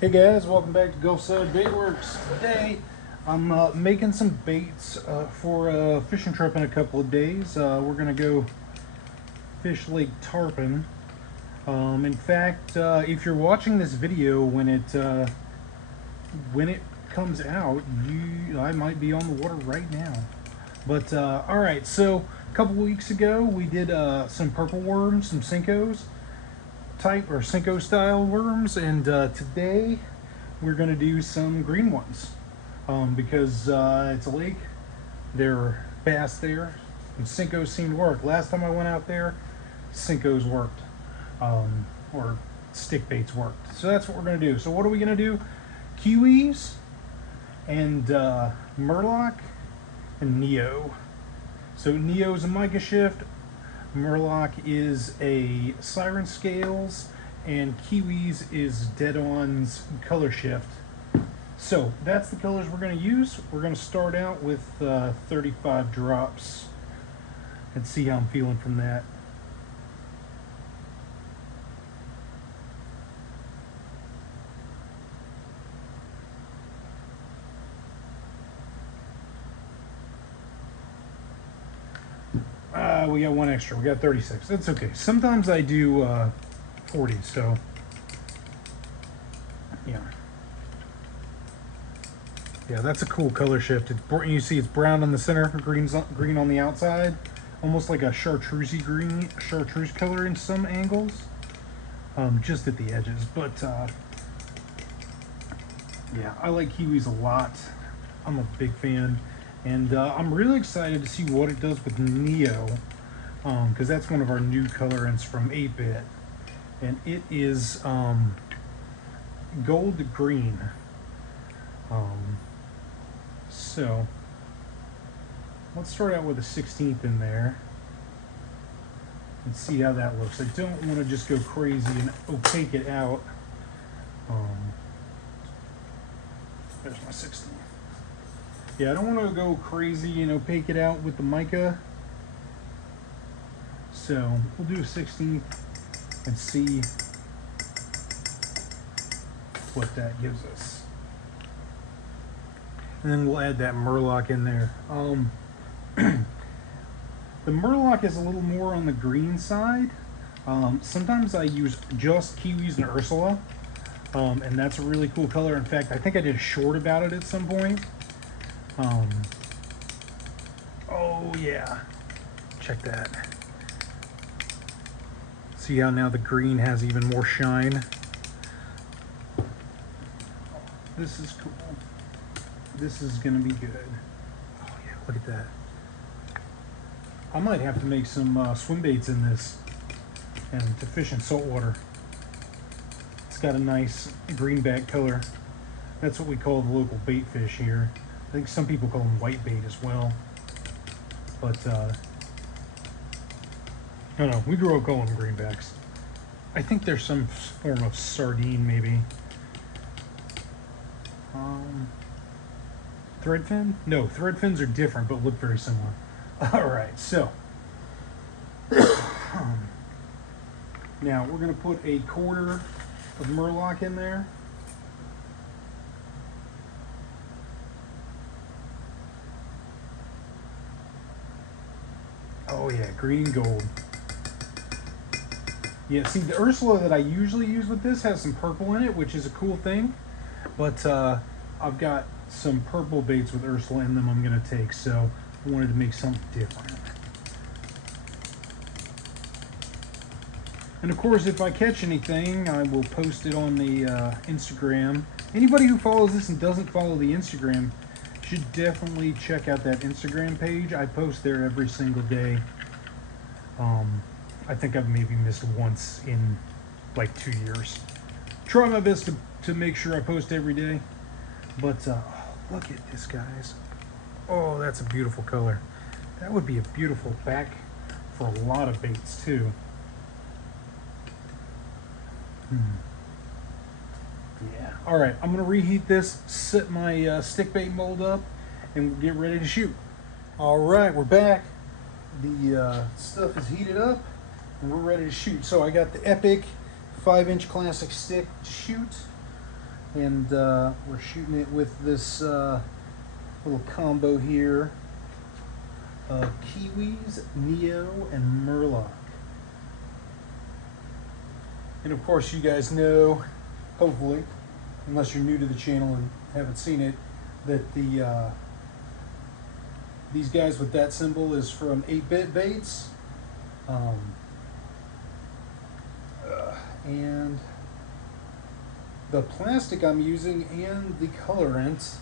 Hey guys, welcome back to Gulfside Baitworks. Today I'm making some baits for a fishing trip in a couple of days. We're gonna go fish Lake Tarpon. In fact, if you're watching this video when it comes out, I might be on the water right now. But all right, so a couple weeks ago we did some purple worms, some Senkos type or Senko style worms, and today we're going to do some green ones because it's a lake, they're bass there, and Senkos seem to work. Last time I went out there, Senkos worked, or stick baits worked. So that's what we're going to do. So what are we going to do? Kiwis and Murloc and Neo. So Neo is a mica shift, Murloc is a Siren Scales, and Kiwis is Dead-On's color shift. So that's the colors we're going to use. We're going to start out with 35 drops and see how I'm feeling from that. We got one extra. We got 36. That's okay. Sometimes I do 40, so yeah. Yeah, that's a cool color shift. You see it's brown in the center, green on the outside. Almost like a chartreusey green, chartreuse color in some angles. Just at the edges. But yeah, I like Kiwis a lot. I'm a big fan. And I'm really excited to see what it does with Neo, because that's one of our new colorants from 8-Bit, and it is gold green. So let's start out with a 16th in there and see how that looks. I don't want to just go crazy and opaque it out. There's my 16th. Yeah, I don't want to go crazy and opaque it out with the mica. So we'll do a 16th and see what that gives us. And then we'll add that Murloc in there. The Murloc is a little more on the green side. Sometimes I use just Kiwis and Ursula, and that's a really cool color. In fact, I think I did a short about it at some point. Oh yeah, check that. See how now the green has even more shine? This is cool. This is gonna be good. Oh yeah, look at that. I might have to make some swim baits in this and to fish in saltwater. It's got a nice greenback color. That's what we call the local bait fish here. I think some people call them white bait as well. But, no, we grew up calling them greenbacks. I think there's some form of sardine, maybe. Threadfin? No, threadfins are different, but look very similar. Alright, so. Now, we're going to put a quarter of Murloc in there. Oh yeah, green gold. Yeah, see, the Ursula that I usually use with this has some purple in it, which is a cool thing. But I've got some purple baits with Ursula in them I'm going to take, so I wanted to make something different. And of course, if I catch anything, I will post it on the Instagram. Anybody who follows this and doesn't follow the Instagram should definitely check out that Instagram page. I post there every single day. I think I've maybe missed once in like 2 years. Try my best to make sure I post every day. But look at this, guys. Oh, that's a beautiful color. That would be a beautiful back for a lot of baits too. Yeah. All right, I'm gonna reheat this, set my stick bait mold up, and get ready to shoot. All right, we're back. The stuff is heated up, and we're ready to shoot. So I got the Epic 5-inch classic stick to shoot. and we're shooting it with this little combo here of Kiwis, Neo, and Murloc. And of course, you guys know, hopefully, unless you're new to the channel and haven't seen it, that the these guys with that symbol is from 8-Bit Baits. And the plastic I'm using and the colorant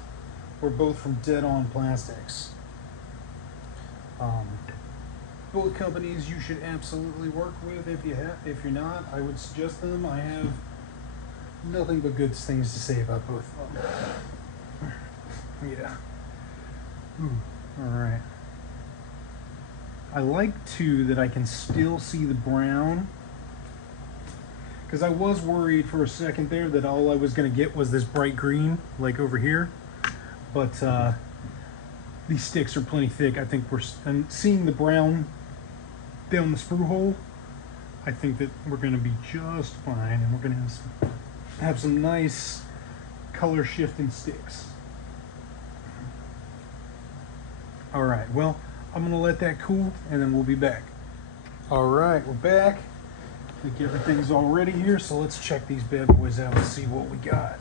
were both from Dead On Plastics. Both companies you should absolutely work with. If you're not, I would suggest them. I have nothing but good things to say about both of them. Yeah. All right. I like too that I can still see the brown, because I was worried for a second there that all I was going to get was this bright green, like over here. But these sticks are plenty thick. I think and seeing the brown down the sprue hole, I think that we're going to be just fine, and we're going to have some nice color shifting sticks. All right, well, I'm going to let that cool, and then we'll be back. All right, we're back. I think everything's all ready here, so let's check these bad boys out and see what we got.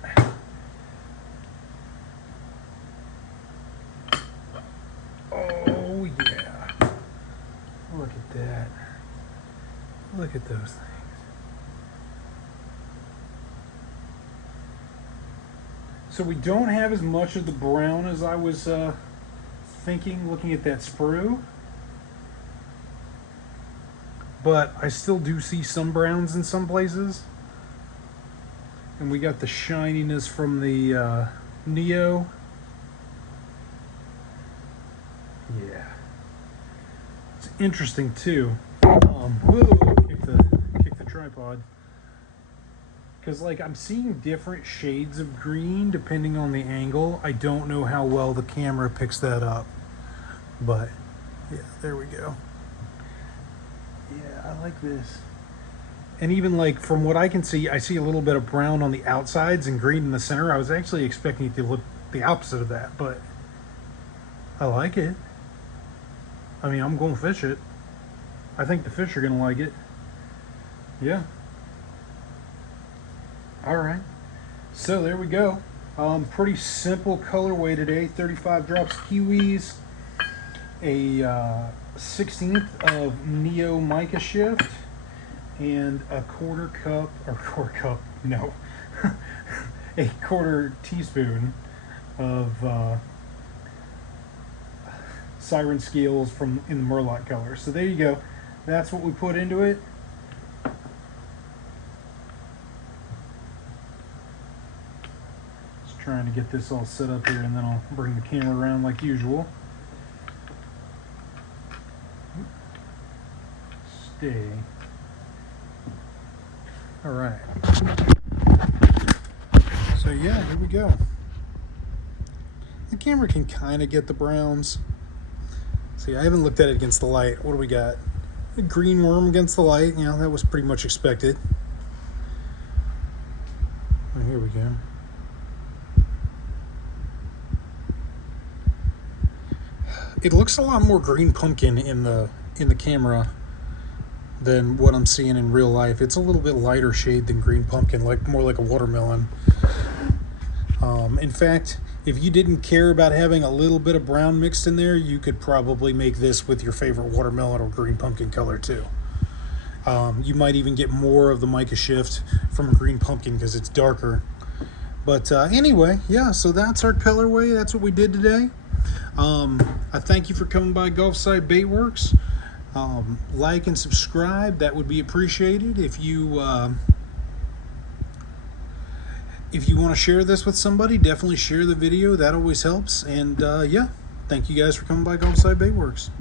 Oh, yeah. Look at that. Look at those things. So we don't have as much of the brown as I was thinking looking at that sprue. But I still do see some browns in some places. And we got the shininess from the Neo. Yeah. It's interesting too. Whoa, kick the tripod. Because like I'm seeing different shades of green depending on the angle. I don't know how well the camera picks that up. But yeah, there we go. Yeah, I like this. And even like from what I can see, I see a little bit of brown on the outsides and green in the center. I was actually expecting it to look the opposite of that, but I like it. I mean, I'm going to fish it. I think the fish are going to like it. Yeah. All right. So there we go. Pretty simple colorway today. 35 drops of Kiwis. A 16th of Neo Mica Shift, and a quarter teaspoon of Siren Scales in the Murloc color. So there you go. That's what we put into it. Just trying to get this all set up here, and then I'll bring the camera around like usual. Stay. All right. So yeah, here we go. The camera can kind of get the browns. See, I haven't looked at it against the light. What do we got? A green worm against the light. You know, that was pretty much expected. Oh, here we go. It looks a lot more green pumpkin in the camera than what I'm seeing in real life. It's a little bit lighter shade than green pumpkin, like more like a watermelon. In fact, if you didn't care about having a little bit of brown mixed in there, you could probably make this with your favorite watermelon or green pumpkin color too. You might even get more of the mica shift from a green pumpkin because it's darker. But anyway, yeah, so that's our colorway. That's what we did today. I thank you for coming by Gulfside Baitworks. Like and subscribe, that would be appreciated. If you want to share this with somebody, definitely share the video. That always helps. And yeah, thank you guys for coming by Gulfside Baitworks.